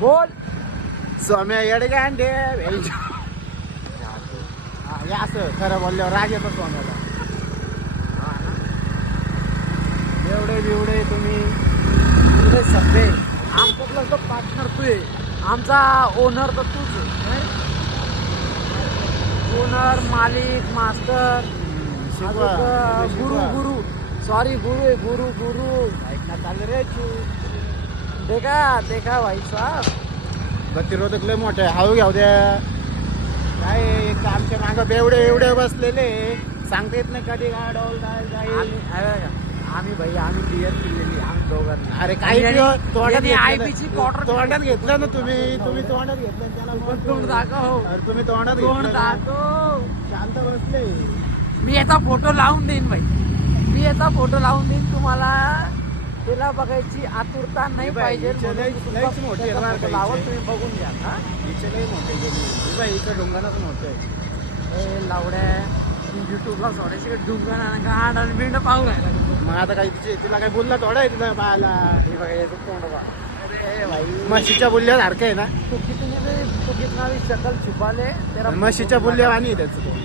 बोल स्वाम्या येडे काय अंडे असं खरं बोलल्यावर राग येतो स्वाम्याला. एवढे बिवडे तुम्ही तुझे सगळे आमच्यातला तो पार्टनर तू आहे, आमचा ओनर तर तूच आहे. ओनर, मालिक, मास्टर, शिकवा, तुम्ही गुरु शिकवा. गुरु सॉरी गुरु आहे गुरु गुरु ऐकण्यात आलं रे तू. देखा भाई साहब गतिरोधक लय मोठे हळू घ्याव द्या. काय एक तर आमच्या मागं बेवडे एवढे बसलेले सांगता येत नाही कधी काय डॉल काय काय. आम्ही भाई आम्ही क्लिअर केलेली आम्ही दोघांनी. अरे काही तोंडात आयपीची क्वार्टर तोंडात घेतलं ना तुम्ही तोंडात घेतलं आणि त्याला मग तोंड दाखव. अरे तुम्ही तोंडात तोंड घेतलं ना. दाखव. शांत बसले. मी याचा फोटो लावून देईन भाई, मी याचा फोटो लावून देईन तुम्हाला. तिला बघायची आतुरता नाही बाई, पाहिजे हिचे म्हणून लयच- तुमचा लयच मोठी त्याचा आहे फोटो बाई, लावा, हिचे. तुम्ही बघून घ्या. हा हिचे लय मोठे गेली बाई इकडे डोंगराच मोठे. ए लावड्या युट्यूबला सोडायची डुंगण गाड आणि बिंड पाहू राहिला. मग आता काही तिला काही बोलला थोडा आहे तिला पाहायला. हे बघा याचं तोंड बघा. अरे भाई म्हशीच्या बुल्ल्यासारखं आहे ना. तू कितनी भी शकल छुपा ले तेरा म्हशीच्या बुल्ल्या आणि त्याचं